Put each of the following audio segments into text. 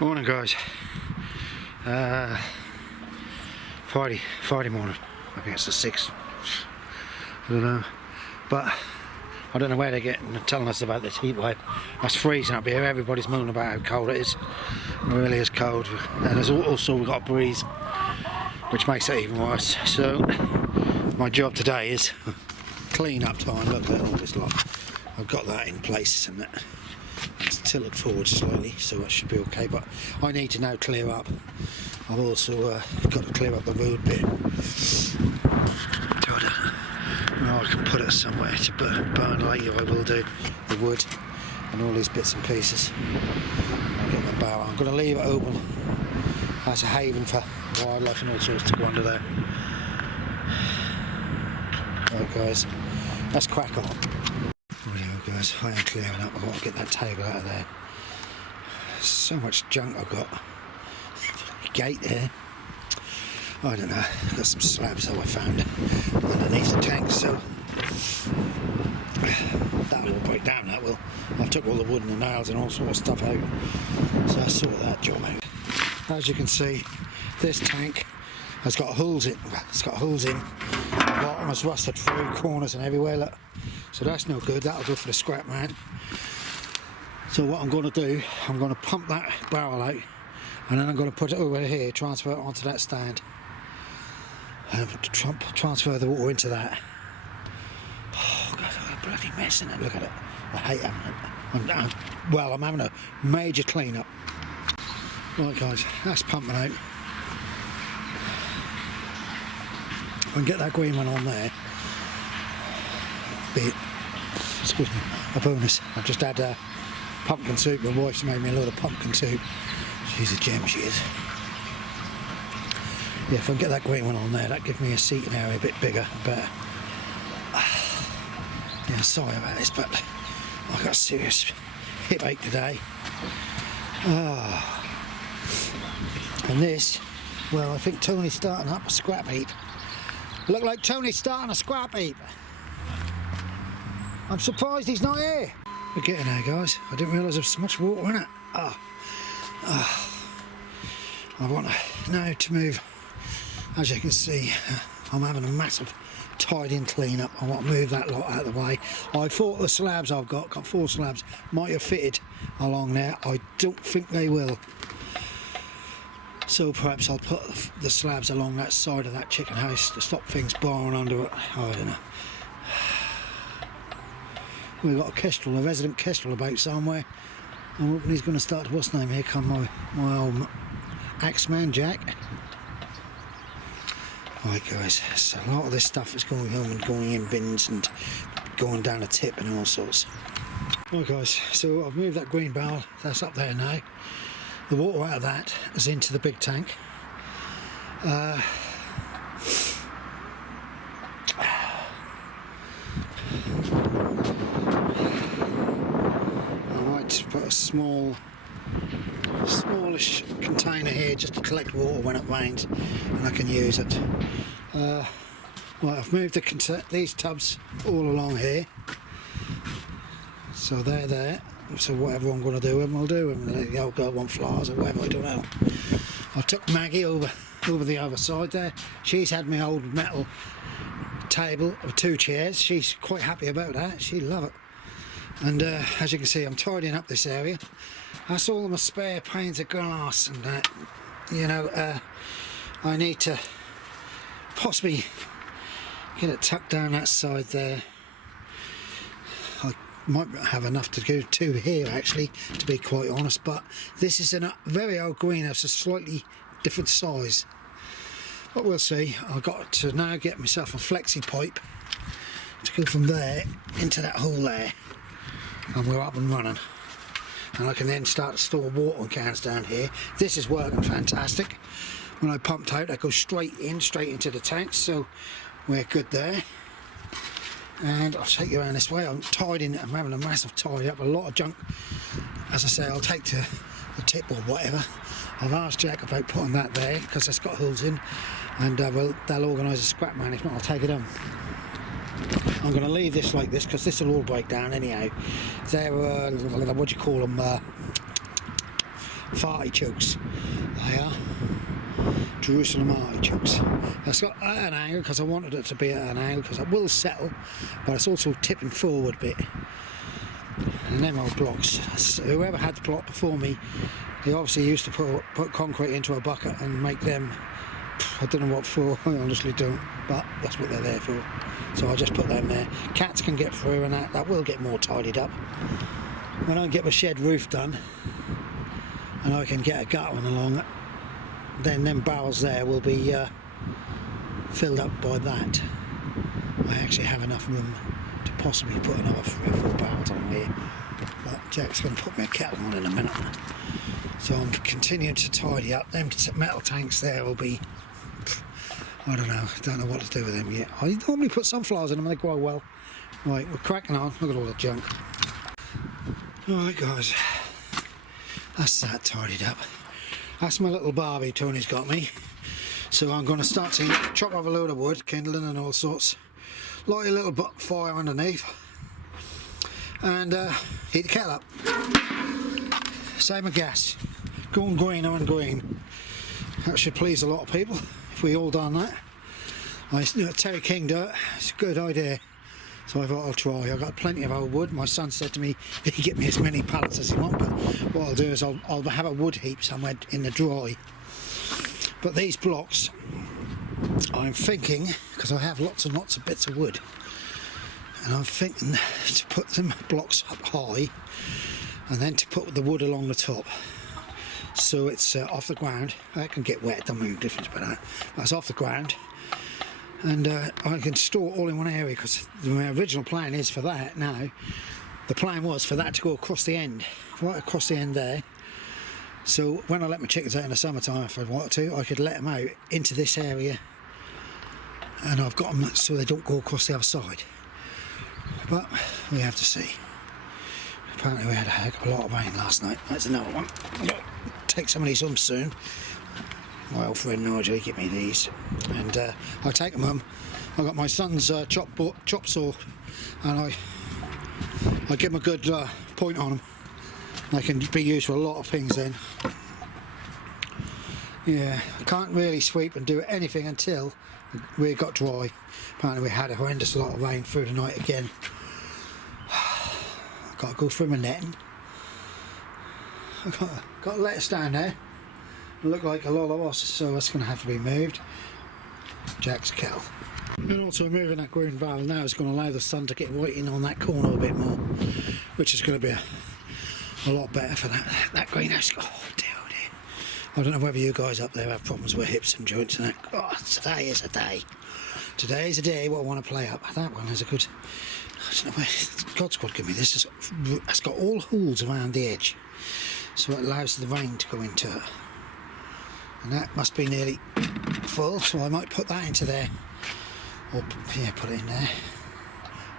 Morning, guys. Friday morning. I think it's the 6th. I don't know, but I don't know where they're telling us about this heat wave. It's freezing up here. Everybody's moaning about how cold it is. It really is cold, and there's also we've got a breeze, which makes it even worse. So my job today is clean up time. Look at all this lot. I've got that in place and that. It's tilted forward slightly, so that should be okay, but I need to now clear up. I've also got to clear up the road bit. I can put it somewhere to burn later. I will do the wood and all these bits and pieces. I'll get my barrel. I'm going to leave it open as a haven for wildlife and all sorts to go under there. Right, guys, let's crack on. Righto, guys, I am clearing up. I've got to get that table out of there. So much junk I've got. Gate there. I don't know. I've got some slabs that I found underneath the tank, so that'll all break down. That will. I took all the wood and the nails and all sorts of stuff out, so I sorted that job out. As you can see, this tank has got holes in. It's got holes in. The bottom has rusted through corners and everywhere. Look. So that's no good. That'll go for the scrap man. So what I'm going to do, I'm going to pump that barrel out, and then I'm going to put it over here, transfer it onto that stand, and transfer the water into that. Oh God, I've got a bloody mess in it. Look at it. I hate having it. I'm having a major clean up. Right, guys, that's pumping out. I can get that green one on there. Be it, excuse me, a bonus. I've just had pumpkin soup. My wife's made me a load of pumpkin soup. She's a gem, she is. Yeah, if I can get that green one on there, that gives me a seating area a bit bigger, better. Yeah, sorry about this, but I've got a serious hip ache today. And this, well, I think Tony's starting up a scrap heap. Look like Tony's starting a scrap heap. I'm surprised he's not here. We're getting there, guys. I didn't realise there was so much water in it. I want now to move. As you can see, I'm having a massive tidying clean up. I want to move that lot out of the way. I thought the slabs I've got 4 slabs, might have fitted along there. I don't think they will. So perhaps I'll put the slabs along that side of that chicken house to stop things boring under it. I don't know. We've got a kestrel, a resident kestrel about somewhere. I'm hoping he's going to start. What's name? Here come my old Axeman Jack. Right, guys, so a lot of this stuff is going home and going in bins and going down a tip and all sorts. Right, guys, so I've moved that green barrel. That's up there now. The water out of that is into the big tank. Put a smallish container here just to collect water when it rains, and I can use it. Right, I've moved these tubs all along here, so they're there. So whatever I'm going to do with them, I'll do with them. The old girl want flowers or whatever, I don't know. I took Maggie over the other side there. She's had my old metal table with 2 chairs. She's quite happy about that. She love it. And as you can see, I'm tidying up this area. That's all my spare panes of glass and that. You know, I need to possibly get it tucked down that side there. I might have enough to go to here, actually, to be quite honest. But this is a very old greenhouse, a slightly different size. But we'll see. I've got to now get myself a flexi pipe to go from there into that hole there. And we're up and running, and I can then start to store water cans down here. This is working fantastic. When I pumped out, that goes straight into the tanks, so we're good there. And I'll take you around this way. I'm tidying it. I'm having a massive tidy up, a lot of junk. As I say, I'll take to the tip or whatever. I've asked Jack about putting that there because it's got holes in, and they'll organise a scrap man. If not, I'll take it on. I'm going to leave this like this because this will all break down anyhow. They're what do you call them? artichokes. They are Jerusalem artichokes. It's got at an angle because I wanted it to be at an angle because it will settle, but it's also tipping forward a bit. And them old blocks, whoever had the block before me, they obviously used to put concrete into a bucket and make them. I don't know what for, I honestly don't, but that's what they're there for. So I just put them there. Cats can get through, and that will get more tidied up. When I get my shed roof done and I can get a gut one along, then them barrels there will be filled up by that. I actually have enough room to possibly put another 3 or 4 barrels on here, but Jack's going to put me a kettle on in a minute. So I'm continuing to tidy up. Them metal tanks there will be, I don't know what to do with them yet. I normally put sunflowers in them and they grow well. Right, we're cracking on. Look at all the junk. Alright guys, that's that tidied up. That's my little Barbie Tony's got me. So I'm going to start to chop off a load of wood, kindling and all sorts. Light a little fire underneath. And heat the kettle up. Same with gas. Going greener and green. That should please a lot of people if we all done that. Terry King do it. It's a good idea. So I thought I'll try. I've got plenty of old wood. My son said to me he can get me as many pallets as he wants, but what I'll do is I'll have a wood heap somewhere in the dry. But these blocks, I'm thinking, because I have lots and lots of bits of wood, and I'm thinking to put them blocks up high and then to put the wood along the top. So it's off the ground. I can get wet, don't make a difference by that. That's off the ground. And I can store it all in one area, because my original plan is for that now. The plan was for that to go across the end, right across the end there. So when I let my chickens out in the summertime, if I wanted to, I could let them out into this area, and I've got them so they don't go across the other side. But we have to see. Apparently we had a heck of a lot of rain last night. That's another one. I'll take some of these home soon. My old friend Nigel, he gave me these, and I take them home. I got my son's chop saw, and I give them a good point on them. They can be used for a lot of things then. Yeah, I can't really sweep and do anything until we got dry. Apparently we had a horrendous lot of rain through the night again. I've got to go through my netting. I've got a lettuce down there. Look like a lot of us, so that's going to have to be moved. Jack's kettle. And also moving that green barrel now is going to allow the sun to get right in on that corner a bit more, which is going to be a lot better for that greenhouse. Oh dear, oh dear. I don't know whether you guys up there have problems with hips and joints and that. Oh, today is a day. Today is a day what I want to play up. That one is a good, I don't know where, God's got to give me this. It's got all holes around the edge, so it allows the rain to go into it. And that must be nearly full, so I might put that into there. Or, yeah, put it in there.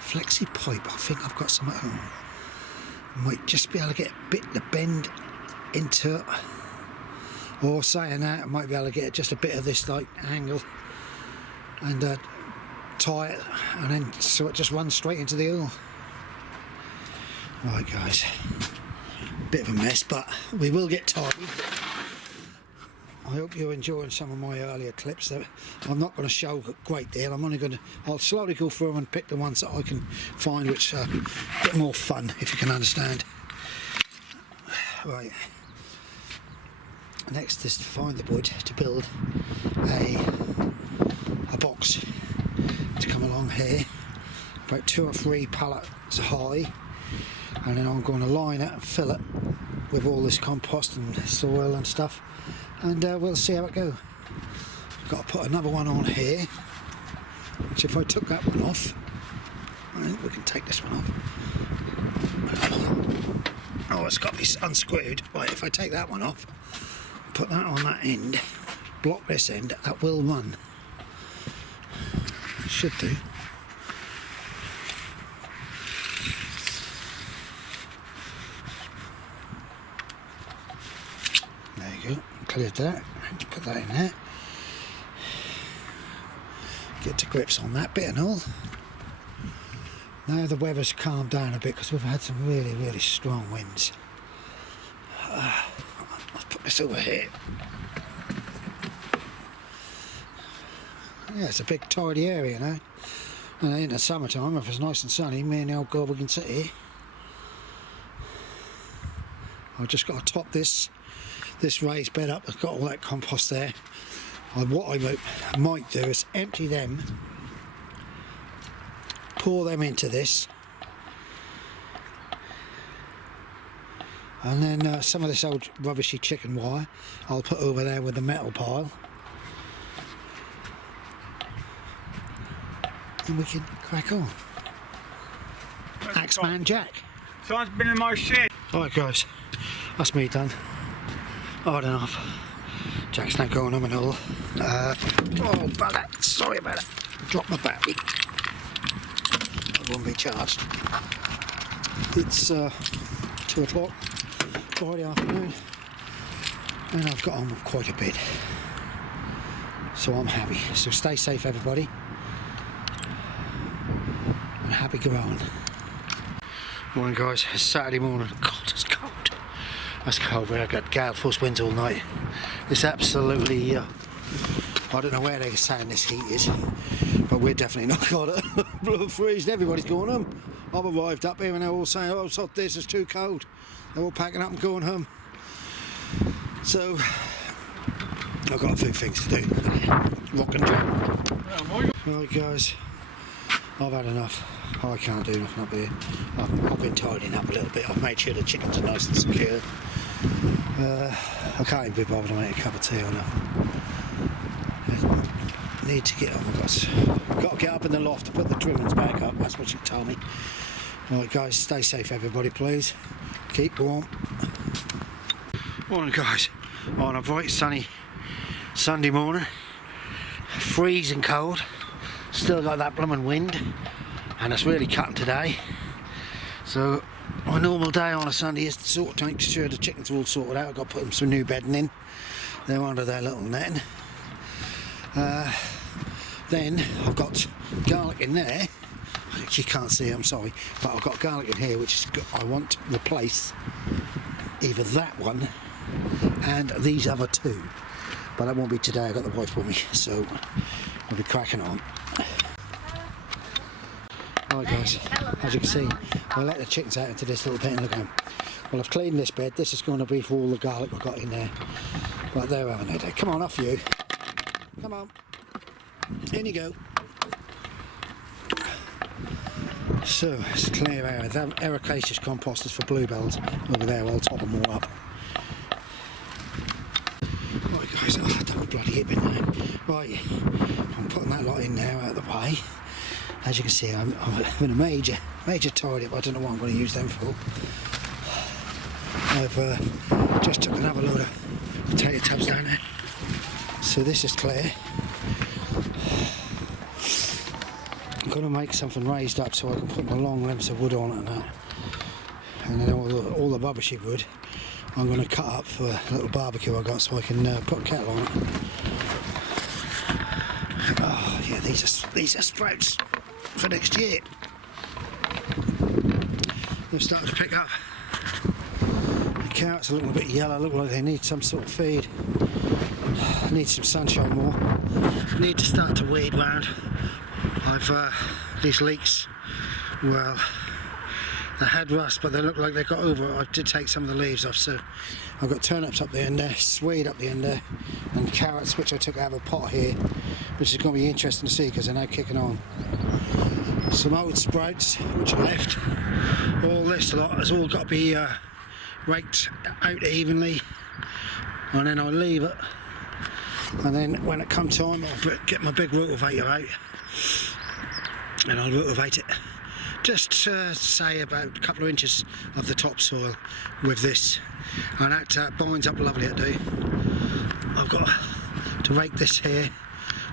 Flexi pipe, I think I've got some at home. Might just be able to get a bit of bend into it. Or saying that, I might be able to get just a bit of this like angle and tie it, and then so it just runs straight into the oil. Right guys, bit of a mess, but we will get tidy. I hope you're enjoying some of my earlier clips. I'm not going to show a great deal. I'll slowly go through them and pick the ones that I can find which are a bit more fun, if you can understand. Right. Next is to find the wood to build a box to come along here, about 2 or 3 pallets high, and then I'm going to line it and fill it with all this compost and soil and stuff. And we'll see how it goes. I've got to put another one on here, which if I took that one off, I think we can take this one off. Oh, it's got to be unscrewed. Right, if I take that one off, put that on that end, block this end, that will run. Should do. There you go. Cleared that, put that in there, get to grips on that bit and all. Now the weather's calmed down a bit because we've had some really strong winds. I It's over here. Yeah, it's a big tidy area now. And in the summertime, if it's nice and sunny, me and the old gobbler can sit here. I've just got to top this raised bed up. I've got all that compost there. What I might do is empty them, pour them into this, and then some of this old rubbishy chicken wire I'll put over there with the metal pile, and we can crack on. Axeman Jack. Someone's been in my shed. Alright guys, that's me done. Hard enough. Jack's not going home and all. Oh bugger, sorry about it. Dropped my battery. I won't be charged. It's 2 o'clock, Friday afternoon, and I've got on quite a bit. So I'm happy. So stay safe everybody. And happy growing. Morning guys, it's Saturday morning. God, it's cold. That's cold, but I've got gale force winds all night. It's absolutely, I don't know where they're saying this heat is, but we're definitely not got it. Blood freezing, everybody's going home. I've arrived up here and they're all saying, oh, sod this, it's too cold. They're all packing up and going home. So, I've got a few things to do. Rock and jump. Right guys, I've had enough. I can't do nothing up here. I've been tidying up a little bit. I've made sure the chickens are nice and secure. I can't even be bothered to make a cup of tea or nothing. I need to get on. I've got to get up in the loft to put the trimmings back up. That's what she told me. Right guys, stay safe everybody please. Keep warm. Morning guys. On a bright sunny Sunday morning. Freezing cold. Still got that blooming wind. And it's really cutting today. So my normal day on a Sunday is to sort of make sure the chickens are all sorted out. I've got to put them some new bedding in. They're under their little netting. Then I've got garlic in there. You can't see it, I'm sorry, but I've got garlic in here which is good. I want to replace either that one and these other two, but that won't be today. I've got the wife with me, so I'll be cracking on. Right guys, as you can see, I'll let the chickens out into this little bit and look at them. Well, I've cleaned this bed. This is going to be for all the garlic I've got in there. But they're having their day. Come on, off you. Come on. In you go. So, it's a clear area. That ericaceous compost is for bluebells over there. I'll top them all up. Right guys, oh, double bloody hip in there. Right, I'm putting that lot in there out of the way. As you can see, I'm in a major tidy up. I don't know what I'm going to use them for. I've just took another load of potato tubs down there. So this is clear. I'm going to make something raised up so I can put the long lengths of wood on it and that. And then all the rubbishy wood I'm going to cut up for a little barbecue I got so I can put a kettle on it. Oh yeah, these are sprouts for next year. They've started to pick up. The carrots are looking a bit yellow, look like they need some sort of feed. Need some sunshine more. Need to start to weed round. These leeks, well, they had rust but they look like they got over it. I did take some of the leaves off, so I've got turnips up the end there, swede up the end there, and carrots which I took out of a pot here, which is going to be interesting to see because they're now kicking on. Some old sprouts which are left. All this lot has all got to be raked out evenly, and then I'll leave it, and then when it comes time I'll get my big rotavator out and I'll rotovate it. Just say about a couple of inches of the topsoil with this, and that binds up lovely it do. I've got to rake this here.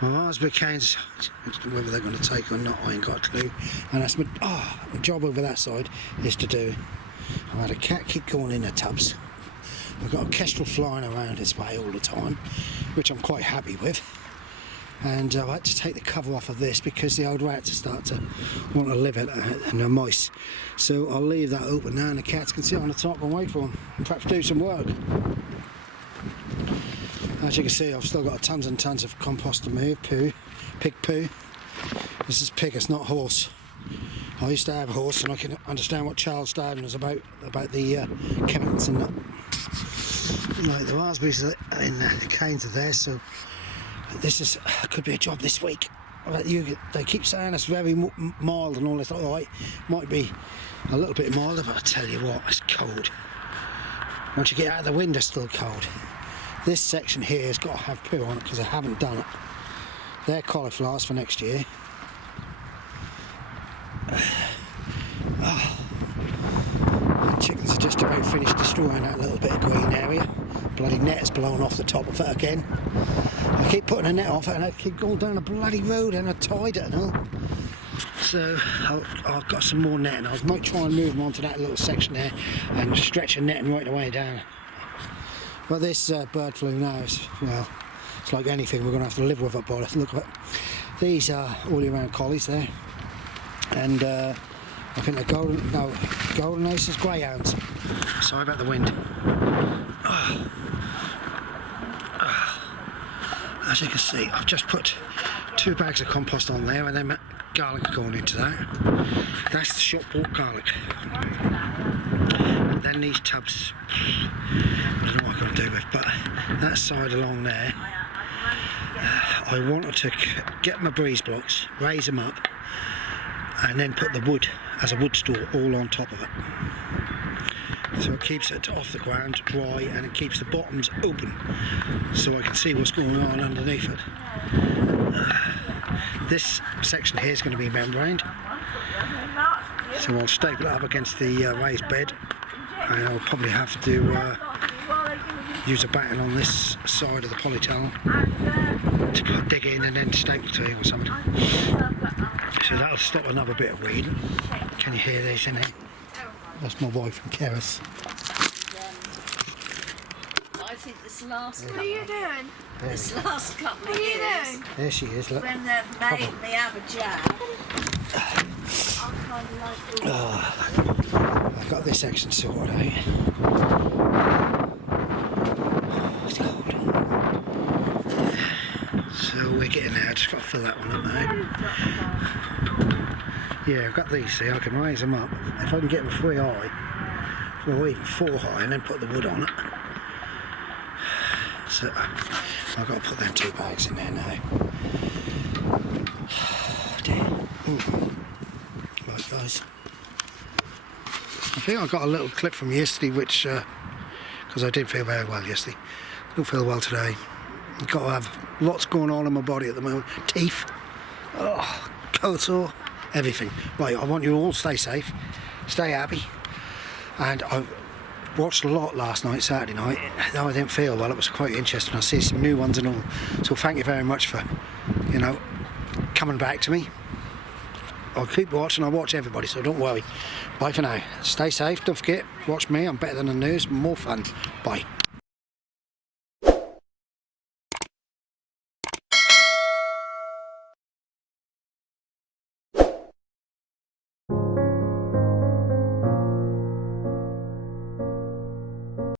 My raspberry canes, whether they're going to take or not, I ain't got a clue. And that's my job over that side is to do. I've had a cat keep going in the tubs. I've got a kestrel flying around this way all the time, which I'm quite happy with. And I had to take the cover off of this because the old rats start to want to live in it, and the mice. So I'll leave that open now and the cats can sit on the top and wait for them, and perhaps do some work. As you can see, I've still got tons and tons of compost to move, pig poo. This is pig, it's not horse. I used to have a horse and I can understand what Charles Darwin was about the chemicals and that. Like the raspberries in the canes are there, so this could be a job this week. They keep saying it's very mild and all this. Alright, might be a little bit milder, but I tell you what, it's cold. Once you get out of the wind, it's still cold. This section here has got to have poo on it because I haven't done it. They're cauliflowers for next year. The chickens are just about finished destroying that little bit of green area. Bloody net has blown off the top of it again. I keep putting a net off it and I keep going down a bloody road and I tied it and all. So I've got some more netting. I might try and move them onto that little section there and stretch a netting right the way down. But this bird flu now is, well, it's like anything, we're going to have to live with it by the look of it. These are all year round collies there. And I think they're golden aces, greyhounds. Sorry about the wind. As you can see, I've just put 2 bags of compost on there and then garlic going into that. That's the shop bought garlic. And then these tubs, I don't know what I'm going to do with, but that side along there, I wanted to get my breeze blocks, raise them up, and then put the wood as a wood store all on top of it. So it keeps it off the ground, dry, and it keeps the bottoms open so I can see what's going on underneath it. This section here is going to be membraned, so I'll staple it up against the raised bed, and I'll probably have to use a batten on this side of the polytunnel to dig in and then staple to it or something. So that'll stop another bit of weed. Can you hear these in here? That's my wife and Keris. I think this last What are you doing? this last couple of What are you years, doing? There she is, look. when they've made me have a jab, I kind of like I've got this section sorted out. It's cold. So we're getting there, just got to fill that one up now. Yeah, I've got these, see, I can raise them up. If I can get them 3 high, or even 4 high, and then put the wood on it. So I've got to put them 2 bags in there now. Dear. Right, guys. I think I got a little clip from yesterday, which, because I didn't feel very well yesterday. Don't feel well today. You've got to have lots going on in my body at the moment. Teeth, cold sore, everything. Right, I want you all to stay safe, stay happy. And I watched a lot last night, Saturday night. Though I didn't feel well, it was quite interesting. I see some new ones and all. So thank you very much for, you know, coming back to me. I'll keep watching, I watch everybody, so don't worry. Bye for now. Stay safe, don't forget, watch me, I'm better than the news, more fun. Bye.